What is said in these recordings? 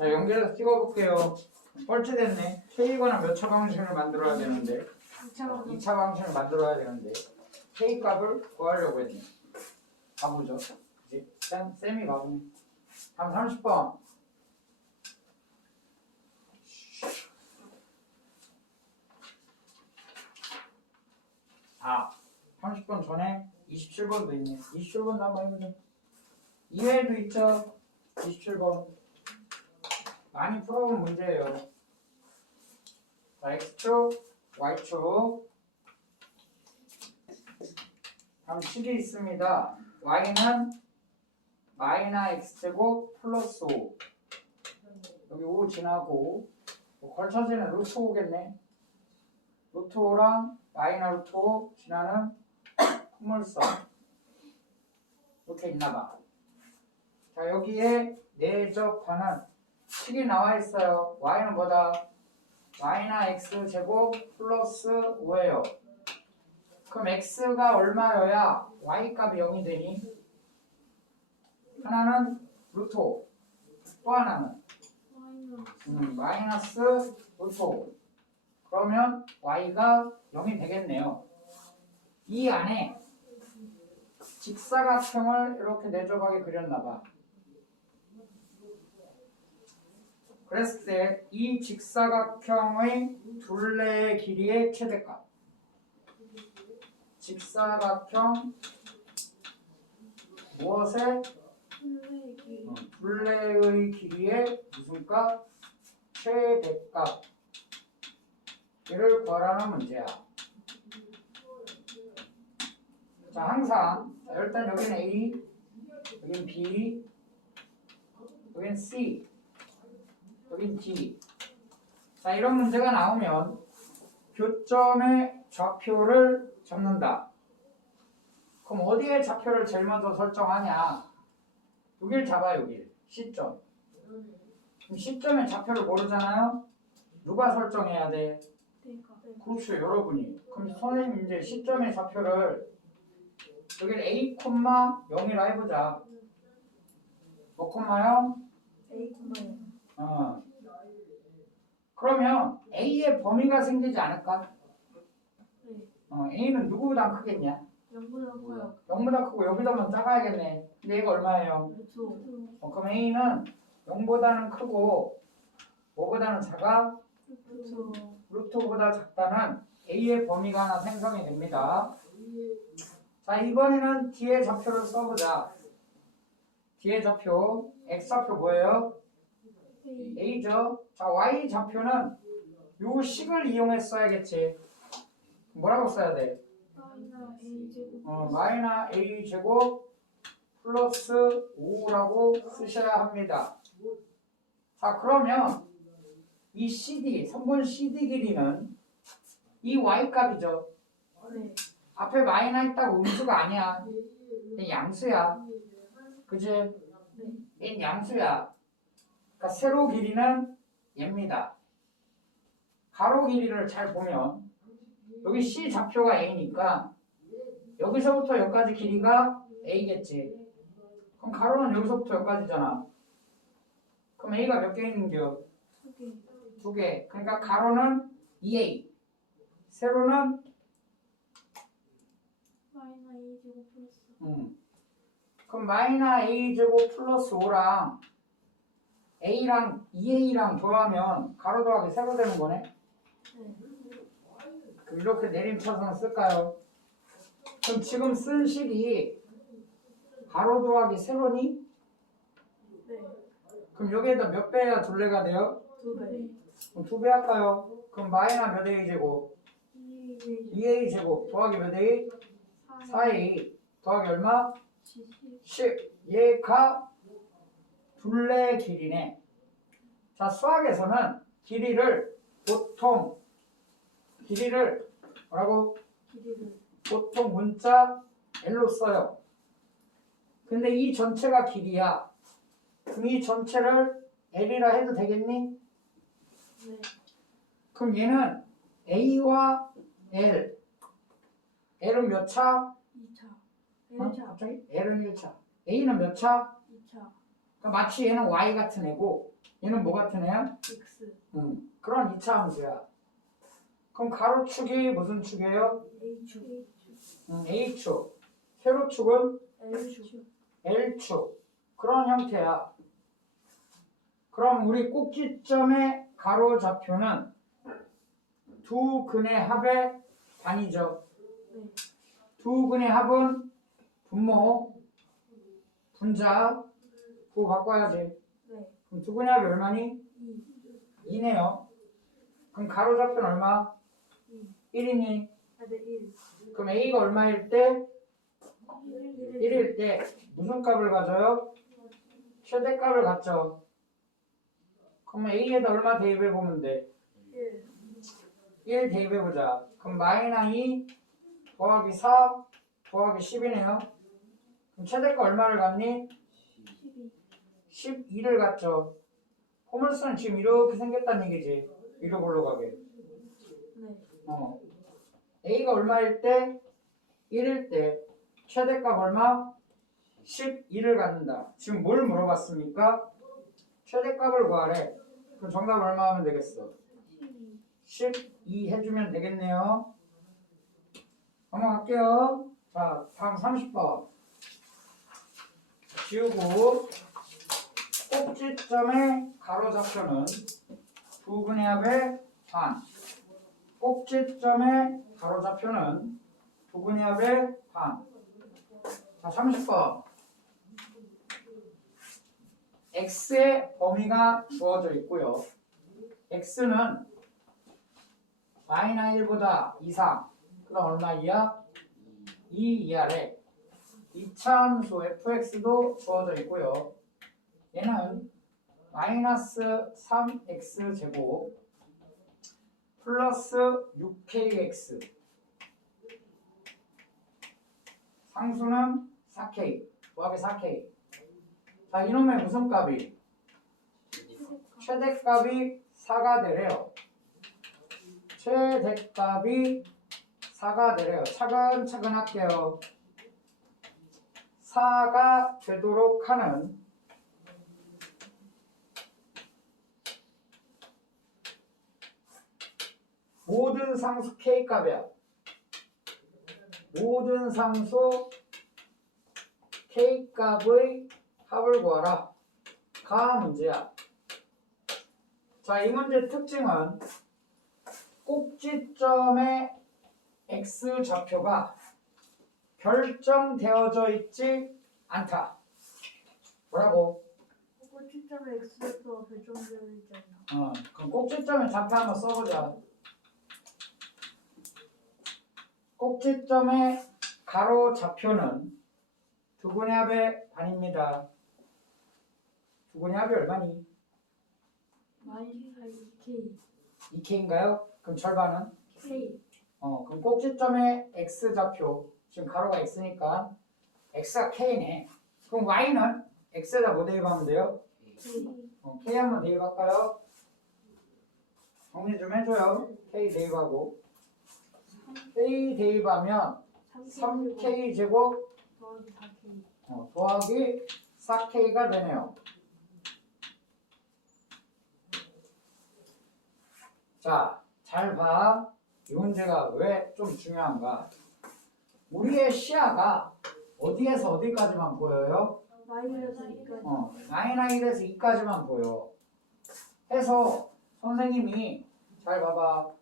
자, 연결해서 찍어볼게요. 뻘쭘됐네. K거나 몇 차 방식을 만들어야 되는데 2차 방식을 만들어야 되는데 K 값을 구하려고 했네. 가보죠. 그치? 쌤이 가보네. 다음 30번. 아, 30번 전에 27번도 있네. 27번도 한번 해보죠. 이외에도 있죠. 27번. 많이 풀어본 문제예요. 자, X축, Y축. 다음 식이 있습니다. Y는 마이너 X제곱 플러스 5. 여기 5 지나고 걸쳐지는 루트 5겠네. 루트 5랑 마이너 루트 5 지나는 풍물선. 이렇게 있나봐. 자, 여기에 내접하는 식이 나와 있어요. Y는 뭐다? 마이너 X제곱 플러스 5예요. 그럼 X가 얼마여야 Y 값이 0이 되니? 하나는 루트 5, 또 하나는 마이너스 루트 5. 그러면 Y가 0이 되겠네요. 이 안에 직사각형을 이렇게 내접하게 그렸나봐. 그랬을 때 이 직사각형의 둘레의 길이의 최대값. 직사각형 무엇의? 둘레의 길이의 무슨 값? 최대값. 이를 구하라는 문제야. 자, 항상 일단 여기는 A, 여기는 B, 여기는 C, 여기는 D. 자, 이런 문제가 나오면 교점의 좌표를 잡는다. 그럼 어디에 좌표를 제일 먼저 설정하냐? 여길 잡아, 여길. C점. 그럼 C점의 좌표를 모르잖아요? 누가 설정해야 돼? 그렇죠, 여러분이. 그럼 선생님 이제 C점의 좌표를 여기를 A, 0이라 해보자. 뭐 콤마요? A, 0. 그러면 A의 범위가 생기지 않을까? A는 누구보다 크겠냐? 0보다 커요. 0보다 크고 여기다만 작아야겠네. 근데 얘가 얼마예요? 그럼 A는 0보다는 크고 뭐보다는 작아? 루트 5보다 작다는 A의 범위가 하나 생성이 됩니다. 자, 이번에는 D의 좌표를 써보자. D의 좌표, X좌표 뭐예요? A죠. 자, Y 좌표는 요 식을 이용했어야겠지. 뭐라고 써야 돼? 마이너 A제곱 플러스 5라고 쓰셔야 합니다. 자, 그러면 이 CD, 선분 CD 길이는 이 Y 값이죠. 네. 앞에 마이너 있다고 음수가 아니야. 양수야. 그지? 얘는 양수야. 그러니까 세로 길이는 얘입니다. 가로 길이를 잘 보면 여기 C 좌표가 A니까 여기서부터 여기까지 길이가 A겠지. 그럼 가로는 여기서부터 여기까지잖아. 그럼 A가 몇 개 있는겨? 2개. 그러니까 가로는 2A, 세로는 마이너 A제곱 플러스. 그럼 마이너 A제곱 플러스 5랑 A랑 2A랑 더하면 가로 더하기 세로 되는 거네? 네. 그럼 이렇게 내림차순을 쓸까요? 그럼 지금 쓴 식이 가로 더하기 세로니? 네. 그럼 여기에다 몇 배야 둘레가 돼요? 2배. 그럼 2배 할까요? 그럼 마이너 몇 A제곱? 2A제곱 더하기 몇 A? 4A 더하기 얼마? 10. 얘가 둘레 길이네. 자, 수학에서는 보통 뭐라고? 보통 문자 L로 써요. 근데 이 전체가 길이야. 그럼 이 전체를 L이라 해도 되겠니? 네. 그럼 얘는 A와 L. L은 몇 차? 2차. 갑자기? L은 1차. A는 몇 차? 2차. 그러니까 마치 얘는 Y 같은 애고 얘는 뭐 같은 애야? X 그런 2차 함수야. 그럼 가로축이 무슨 축이에요? H A축. 세로축은 L축 L축. 그런 형태야. 그럼 우리 꼭지점의 가로좌표는 두 근의 합의 반이죠. 네 두 근의 합은 분모, 분자, 부호 바꿔야지. 네 그럼 두 근의 합이 얼마니? 2 2네요. 그럼 가로좌표는 얼마? 2 1이니? 네 1 그럼 A가 얼마일 때? 1 1일 때 무슨 값을 가져요? 최대값을 갖죠. 그럼 A에다 얼마 대입해보면 돼? 1 1 대입해보자. 그럼 마이너스 2 더하기 4 더하기 10이네요. 그럼 최대값 얼마를 갖니? 12 12를 갖죠. 포물선은 지금 이렇게 생겼다는 얘기지. 위로 올라가게. 네 A가 얼마일 때? 1일 때 최대값 얼마? 12를 갖는다. 지금 뭘 물어봤습니까? 최대값을 구하래. 그럼 정답 얼마 하면 되겠어? 12 해주면 되겠네요. 넘어갈게요. 자, 다음 30번. 지우고 꼭지점의 가로좌표는 두 근의 합의 반. 꼭지점의 가로좌표는 두 근의 합의 반. 자, 30번. x의 범위가 주어져 있고요. x는 마이너스 1보다 이상. 그 다음 얼마 이하? 2 이하래. 2차 함수 fx도 주어져 있고요. 얘는 마이너스 3x 제곱 플러스 6kx. 상수는 4k. 더하기 4k. 자, 이놈의 무슨 값이? 최대값이 4가 되래요. 최대값이 4가 되래요. 차근차근 할게요. 4가 되도록 하는 모든 상수 K값이야. 모든 상수 K값의 합을 구하라. 가 문제야. 자, 이 문제 특징은 꼭지점의 X좌표가 결정되어져 있지 않다. 뭐라고? 꼭지점의 X좌표가 결정되어 있지 않나 그럼 꼭지점의 좌표 한번 써보자. 꼭지점의 가로좌표는 두 근의 합의 반입니다. 두 근의 합이 얼마니? 마이너스 2K 2K인가요? 그럼 절반은? K 그럼 꼭지점의 X좌표, 지금 가로가 X니까 X가 K네. 그럼 Y는 X에다 뭐 대입하면 돼요? K K 한번 대입할까요? 정리 좀 해줘요. K 대입하고 K 대입하면 3K 제곱 더하기 4K 더하기 4K가 되네요. 자, 잘 봐. 이 문제가 왜 좀 중요한가? 우리의 시야가 어디에서 어디까지만 보여요? 마이너스 2까지 마이너스 1에서 2까지만 보여. 해서 선생님이 잘 봐봐.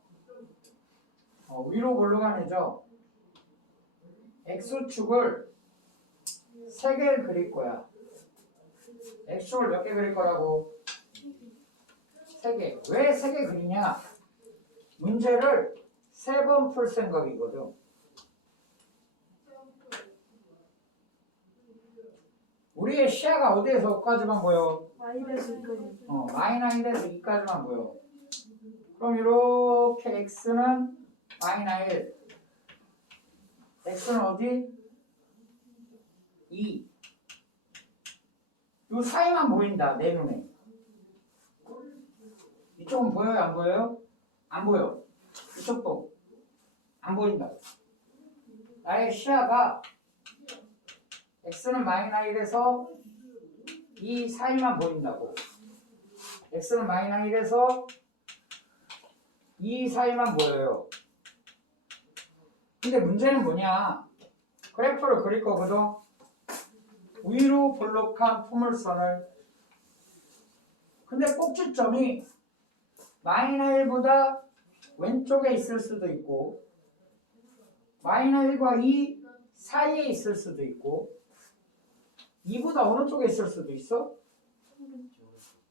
위로 올라간 애죠. X축을 3개를 그릴 거야. X축을 몇 개 그릴 거라고? 3개. 왜 3개 그리냐? 문제를 3번 풀 생각이거든. 우리의 시야가 어디에서 어디까지만 보여? 마이너스 2까지 마이너스 1에서 2까지만 보여. 그럼 이렇게 x는 마이너스 1. x는 어디? 2. 요 사이만 보인다, 내 눈에. 이쪽은 보여요, 안 보여요? 안 보여. 이쪽도 안 보인다. 나의 시야가 x는 마이너스 1에서 2 사이만 보인다고. x는 마이너스 1에서 2 사이만 보여요. 근데 문제는 뭐냐? 그래프를 그릴 거거든. 위로 볼록한 포물선을. 근데 꼭지점이 마이너스 1보다 왼쪽에 있을 수도 있고 마이너스 1과 2 사이에 있을 수도 있고 2보다 어느 쪽에 있을 수도 있어?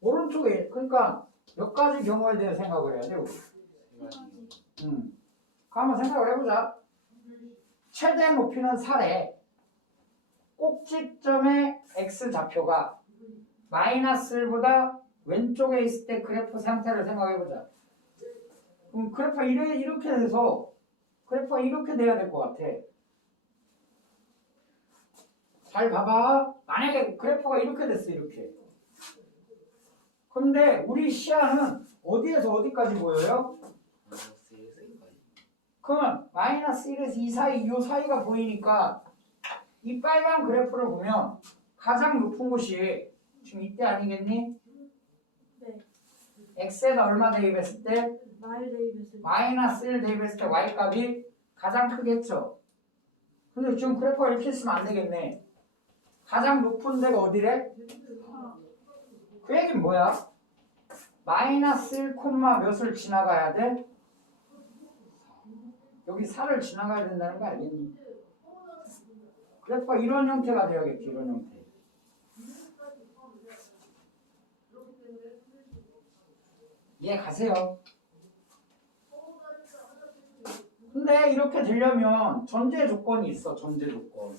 오른쪽에. 그러니까 몇 가지 경우에 대해 생각을 해야 돼 우리. 한번 생각을 해보자. 최대 높이는 4래. 꼭지점의 x좌표가 마이너스 1보다 왼쪽에 있을 때 그래프 상태를 생각해보자. 그럼 그래프가 이렇게 돼서 그래프가 이렇게 돼야 될 것 같아. 잘 봐봐. 만약에 그래프가 이렇게 됐어. 이렇게. 근데 우리 시야는 어디에서 어디까지 보여요? 그러면 마이너스 1에서 2 사이, 이 사이가 보이니까 이 빨간 그래프를 보면 가장 높은 곳이 지금 이때 아니겠니? 네. x에다 얼마 대입했을 때? 마일 데이비스. 마이너스 1 대입했을 때 y값이 가장 크겠죠? 근데 지금 그래프가 이렇게 있으면 안 되겠네. 가장 높은 데가 어디래? 그 얘기는 뭐야? 마이너스 1, 몇을 지나가야 돼? 여기 4를 지나가야 된다는 거 알겠니? 그래프가 이런 형태가 되어야겠지. 이런 형태. 이해 가세요? 근데 이렇게 되려면 전제 조건이 있어. 전제 조건.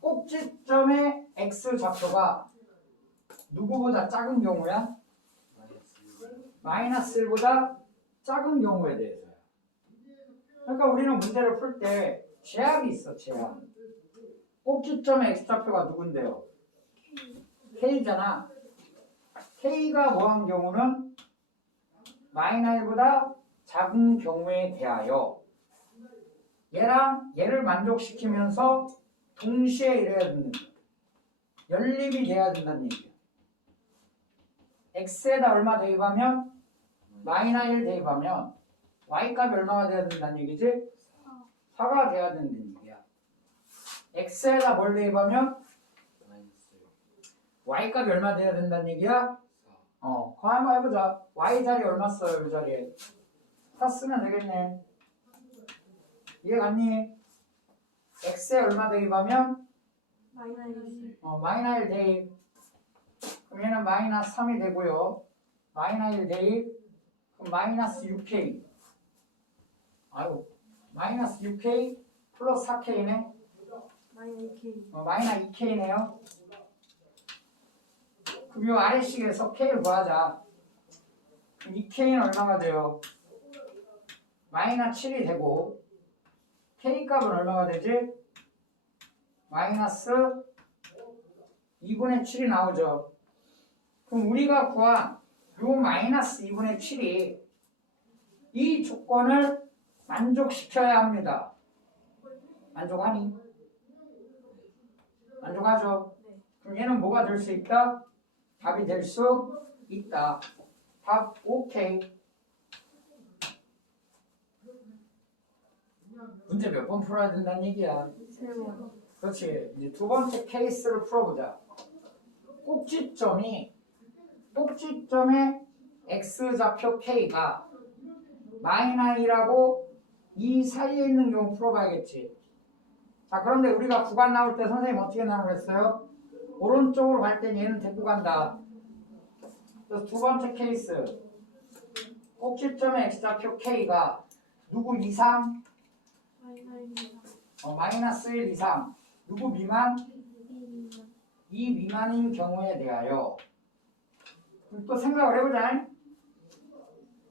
꼭지점의 x좌표가 누구보다 작은 경우야? 마이너스 1보다 작은 경우에 대해서야. 그러니까 우리는 문제를 풀 때 제약이 있어. 제약. 꼭지점의 x좌표가 누군데요? k잖아. k가 뭐한 경우는 마이너스 1보다 작은 경우에 대하여 얘랑 얘를 만족시키면서 동시에 이래야 된다. 연립이 돼야 된다는 얘기야. x에다 얼마 대입하면 마이너스 1 대입하면 y값이 얼마가 돼야 된다는 얘기지? 4가 돼야 된다는 얘기야. x에다 뭘 대입하면 y값이 얼마 돼야 된다는 얘기야? 그거 한번 해보자. y 자리 얼마 써요? 이 자리에 4 쓰면 되겠네. 이해 갔니? x에 얼마 대입하면 마이너스. 마이너스 1 대입. 그럼 얘는 마이너스 3이 되고요. 마이너스 1 대입. 그럼 마이너스 6k. 아이고, 마이너스 6k 플러스 4k네. 마이너스 K. 마이너스 2k네요. 그럼 이 아래식에서 k를 구하자. 그럼 2k는 얼마가 돼요? 마이너스 7이 되고 k 값은 얼마가 되지? 마이너스 2분의 7이 나오죠. 그럼 우리가 구한 요 마이너스 2분의 7이 이 조건을 만족시켜야 합니다. 만족하니? 만족하죠? 네. 그럼 얘는 뭐가 될 수 있다? 답이 될 수 있다. 답 오케이. 문제 몇 번 풀어야 된다는 얘기야? 3번. 그렇지. 이제 두 번째 케이스를 풀어보자. 꼭지점의 x좌표 k가 마이너스 1하고 2 사이에 있는 경우 풀어봐야겠지. 자, 그런데 우리가 구간 나올 때 선생님 어떻게 나오고 했어요? 오른쪽으로 갈 땐 얘는 데리고 간다. 그래서 두 번째 케이스. 꼭지점의 x좌표 k가 누구 이상? 마이너스 1 이상. 누구 미만? 2 미만인 경우에 대하여. 그럼 또 생각을 해보자.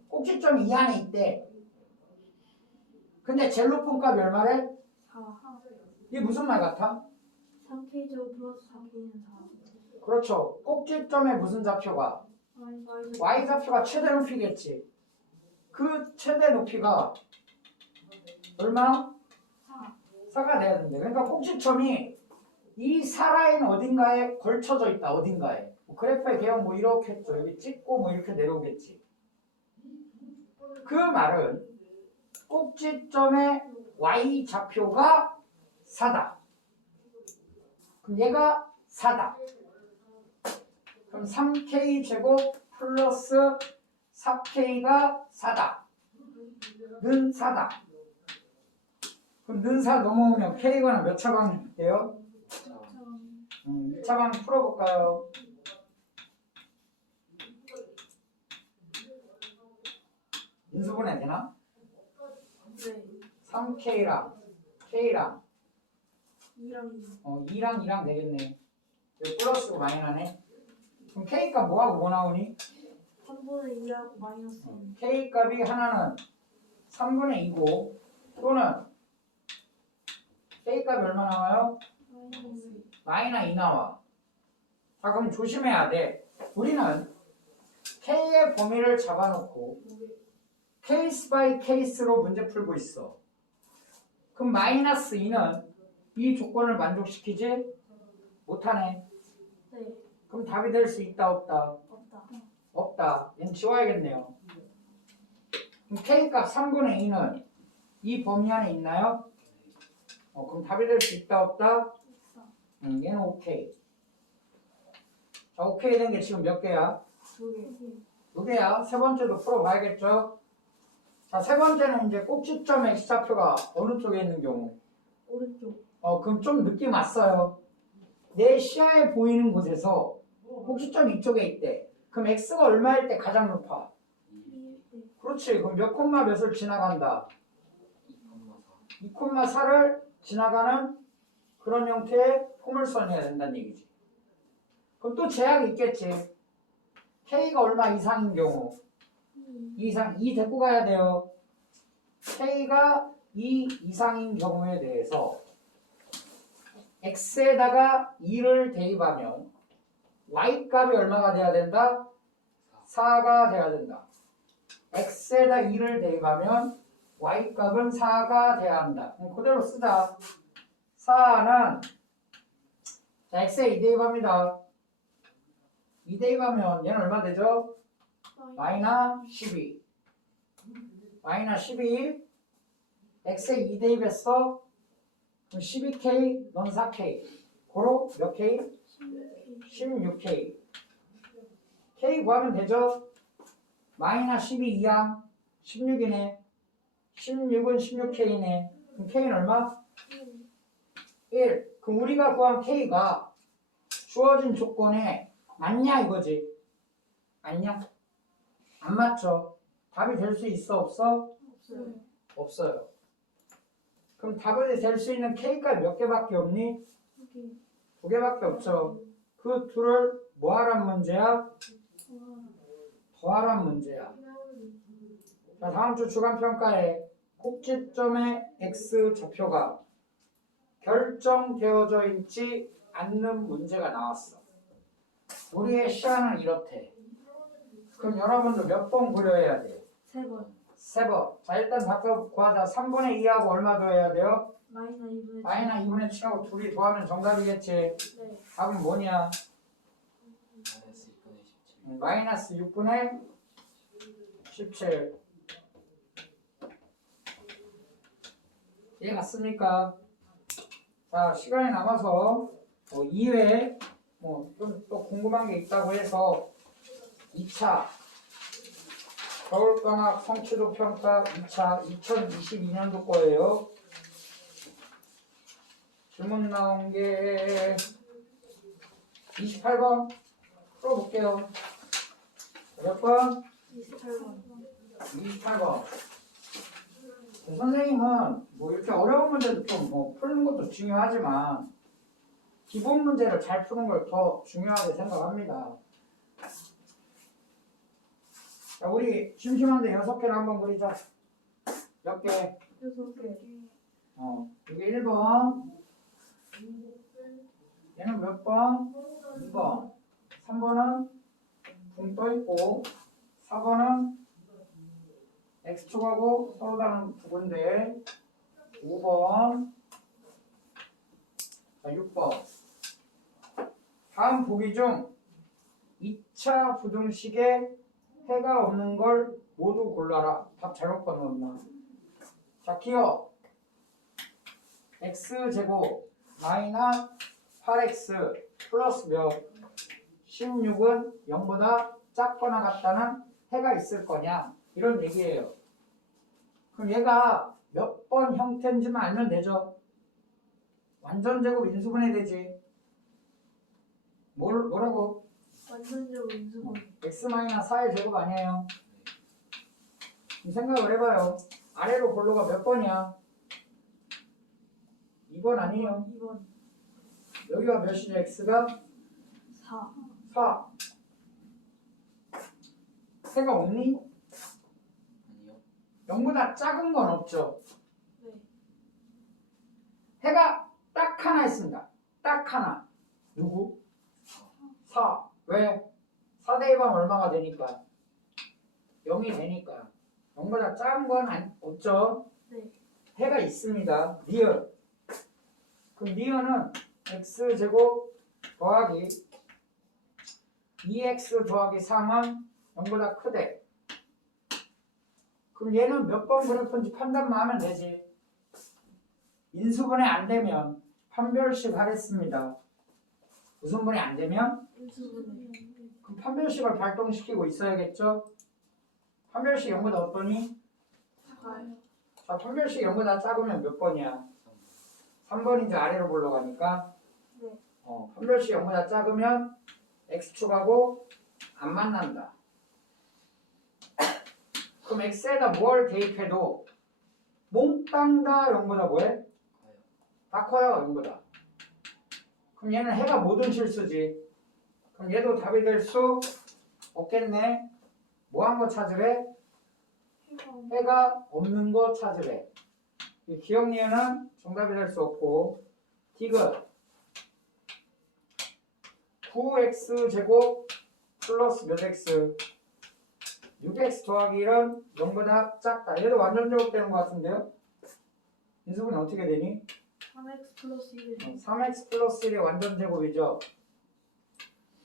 꼭지점 이 안에 있대. 근데 제일 높은 값이 얼마래? 4. 이게 무슨 말 같아? 3K 제곱 플러스 4K는 4. 그렇죠. 꼭지점에 무슨 좌표가? 마이너스. y좌표가 최대 높이겠지. 그 최대 높이가 얼마? 4가 돼야 된대. 그러니까 꼭지점이 이 사라인 어딘가에 걸쳐져 있다. 어딘가에. 뭐 그래프의 개형 뭐 이렇게 했죠. 여기 찍고 뭐 이렇게 내려오겠지. 그 말은 꼭지점의 y 좌표가 4다. 그럼 얘가 4다. 그럼 3k 제곱 플러스 4k가 4다. 는 4다. 그럼 는 4 넘어오면 k가 몇 차 방식이에요? 2차 방식 풀어볼까요? 인수분해 되나? 네. 3k랑 k랑 2랑 2랑 2랑 되겠네. 여기 플러스고 마이너네. 그럼 k값 뭐하고 뭐 나오니? 3분의 2하고 마이너스 1. k값이 하나는 3분의 2고 또는 k값이 얼마 나와요? 마이너스 2 나와. 자, 그럼 조심해야 돼. 우리는 k의 범위를 잡아놓고 케이스 바이 케이스로 문제 풀고 있어. 그럼 마이너스 2는 이 조건을 만족시키지 못하네. 네. 그럼 답이 될 수 있다 없다? 없다. 없다. 얘는 지워야겠네요. 그럼 k값 3분의 2는 이 범위 안에 있나요? 그럼 답이 될 수 있다 없다? 얘는 오케이. 자, 오케이 된 게 지금 몇 개야? 2개. 2개야. 세 번째도 풀어봐야겠죠? 자, 세 번째는 이제 꼭지점 x좌표가 어느 쪽에 있는 경우? 오른쪽. 그럼 좀 느낌 왔어요. 내 시야에 보이는 곳에서 꼭지점이 이쪽에 있대. 그럼 x가 얼마일 때 가장 높아? 1. 그렇지. 그럼 몇 콤마 몇을 지나간다? 2,4를 지나가는 그런 형태의 포물선이어야 된다는 얘기지. 그럼 또 제약이 있겠지. k가 얼마 이상인 경우? 2 이상, 2 데리고 가야 돼요. k가 2 이상인 경우에 대해서 x에다가 2를 대입하면 y값이 얼마가 돼야 된다? 4가 돼야 된다. x에다 2를 대입하면 y값은 4가 돼야 한다. 그대로 쓰자. 4는 자, x에 2 대입합니다. 2 대입하면 얘는 얼마 되죠? 마이너스 12. 마이너스 12. x에 2 대입했어. 그럼 12k, 넌 4k. 고로 몇 k? 16k. k 구하면 되죠? 마이너스 12 이항 16이네. 16은 16k네. 그럼 k는 얼마? 1. 그럼 우리가 구한 k가 주어진 조건에 맞냐 이거지? 맞냐? 안 맞죠? 답이 될 수 있어 없어? 없어요. 없어요. 그럼 답이 될 수 있는 k가 몇 개밖에 없니? 2개. 2개밖에 없죠. 그 둘을 뭐 하란 문제야? 더하란 문제야. 자, 다음 주 주간평가에 꼭지점의 x 좌표가 결정되어져 있지 않는 문제가 나왔어. 우리의 시야는 이렇대. 그럼 여러분도 몇 번 고려해야 돼요? 3번. 3번. 자, 일단 바꿔 구하자. 3분의 2하고 얼마 더해야 돼요? 마이너스 2분의 7. 마이너스 2분의 7하고 둘이 더하면 정답이겠지. 네. 답은 뭐냐? 마이너스 6분의 17. 이해 갔습니까? 자, 시간이 남아서 2회 좀 또 궁금한 게 있다고 해서 2차 겨울방학 성취도 평가 2차 2022년도 거예요. 질문 나온 게 28번 풀어볼게요. 몇 번? 28번. 28번. 선생님은 뭐 이렇게 어려운 문제도 좀 푸는 것도 중요하지만 기본 문제를 잘 푸는 걸 더 중요하게 생각합니다. 자, 우리 심심한데 6개를 한번 그리자. 몇 개? 6개. 이게 1번. 얘는 몇 번? 2번. 3번은 붕 떠있고 4번은 X축하고 서로 다른 두 군데 5번 6번 다음 보기 중 2차 부등식에 해가 없는 걸 모두 골라라. 답 잘못 봤나? 자, 기억. x제곱 마이너스 8x 플러스 몇? 16은 0보다 작거나 같다는 해가 있을 거냐? 이런 얘기예요. 그럼 얘가 몇 번 형태인지만 알면 되죠. 완전 제곱 인수분해 되지. 뭐라고? 완전적 인수분. x-4의 제곱 아니에요. 이 생각을 해봐요. 아래로 볼로가 몇 번이야? 2번 아니에요. 2번. 여기가 몇이죠? x가 4. 4. 해가 없니? 아니요. 0보다 작은 건 없죠. 네. 해가 딱 하나 있습니다. 딱 하나. 누구? 4. 왜? 4대 2번 얼마가 되니까? 0이 되니까. 0보다 작은 건 없죠. 네. 해가 있습니다. 리얼. 그럼 리얼은 x제곱 더하기 2x 더하기 3은 0보다 크대. 그럼 얘는 몇 번 그래프인지 판단만 하면 되지. 인수분해 안 되면 판별식 하랬습니다. 무슨 분해 안 되면? 인수분. 그럼 판별식을 발동시키고 있어야겠죠? 판별식 0보다 어떠니? 4. 자, 판별식 0보다 작으면 몇 번이야? 3번이지 아래로 올라가니까. 네. 판별식 0보다 작으면 x축하고 안 만난다. 그럼 x에다 뭘 대입해도 몽땅 다 0보다 뭐해? 가요. 다 커요 0보다. 그럼 얘는 해가 모든 실수지. 그럼 얘도 답이 될 수 없겠네. 뭐 한 거 찾으래? 해가 없는 거 찾으래. 이 기억리에는 정답이 될 수 없고 디귿 9x제곱 플러스 몇 x 6x 더하기 1은 0보다 작다. 얘도 완전 제곱되는 것 같은데요? 인수분이 어떻게 되니? 3x 플러스 1. 3x 플러스 1이 완전 제곱이죠?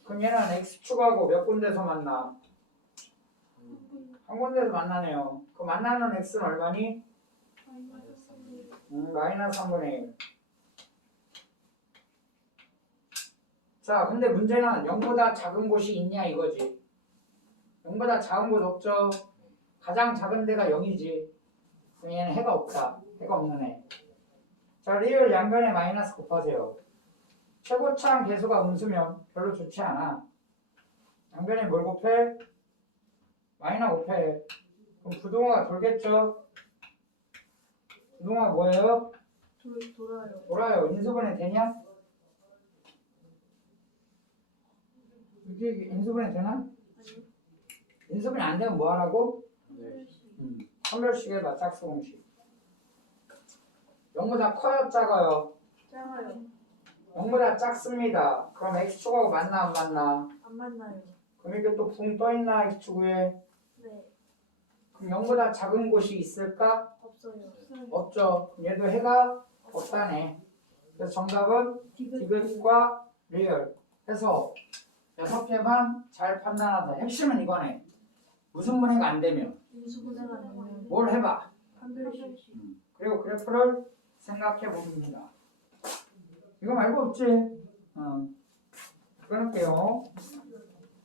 그럼 얘는 x축하고 몇 군데서 만나? 한 군데서 만나네요. 그 만나는 x는 얼마니? 마이너스 3분의 1. 자, 근데 문제는 0보다 작은 곳이 있냐 이거지. 0보다 작은 곳 없죠? 가장 작은 데가 0이지. 그럼 얘는 해가 없다. 해가 없는 애. 자, 리얼 양변에 마이너스 곱하세요. 최고차항 계수가 음수면 별로 좋지 않아. 양변에 뭘 곱해? 마이너스 곱해. 그럼 부동화가 돌겠죠? 부동화가 뭐예요? 돌아요. 돌아요. 인수분해 되냐? 이게 인수분해 되나? 아니요. 인수분해 안 되면 뭐 하라고? 네. 판별식의 맞짝수 공식. 0보다 커요, 작아요? 작아요. 0보다 작습니다. 그럼 x축하고 만나 안 만나? 안 만나요. 그럼 이게 또 붕 떠있나 x축에? 네. 그럼 0보다 작은 곳이 있을까? 없어요. 없죠. 그럼 얘도 해가 없다네. 그래서 정답은 디귿과 리얼 해서 6개만 잘 판단하자. 핵심은 이거네. 무슨 분해가 안 되면 인수분해가 되면 뭘 해봐. 판별식. 그리고 그래프를 생각해 봅니다. 이거 말고 없지? 끊을게요.